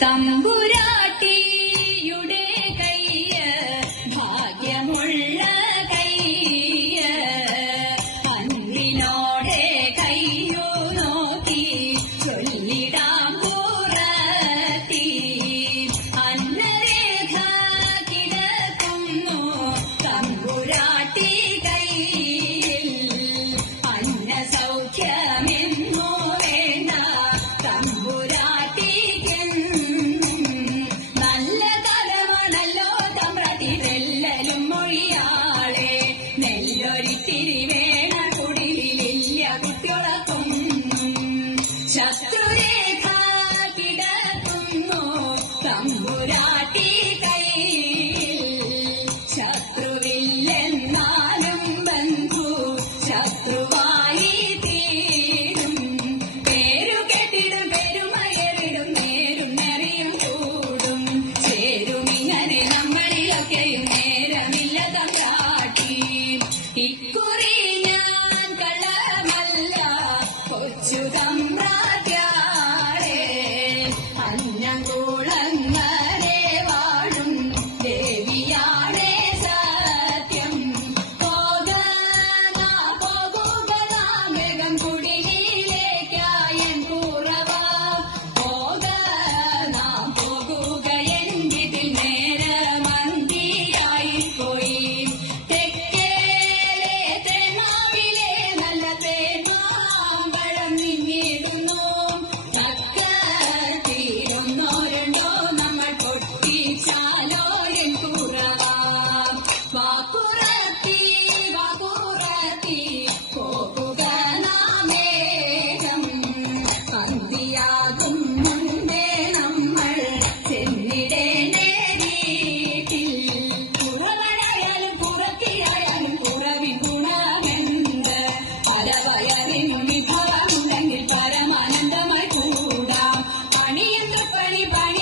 തമ്പുരാട്ടിയുടെ കയ്യ ഭാഗ്യമുള്ള കയ്യ. അന്തിനോടെ കയ്യു നോക്കി ചൊല്ലിടാം പുറത്തി. അന്നരേഖ കിടക്കുന്നു തമ്പുരാട്ടി കയ്യിൽ. അന്ന സൗഖ്യമെന്നോ നെല്ലൊരിത്തിരി വേണ കുടിലില്ല കുട്ടികളൊക്കൊന്നും ശത്രുരേഖ alumbrar. ശക്തിയാകും മുൻപേ നമ്മൾ ചെന്നിടേണ്ടേരീട്ടിൽ കുറവനായാലും കുറത്തിയായാലും കുറവിൻ ഗുണമെന്ത്? പലവയറിൻ വിഭവമുണ്ടെങ്കിൽ പരമാനന്ദമായി കൂടാം. പണിയെന്തു പണി പണി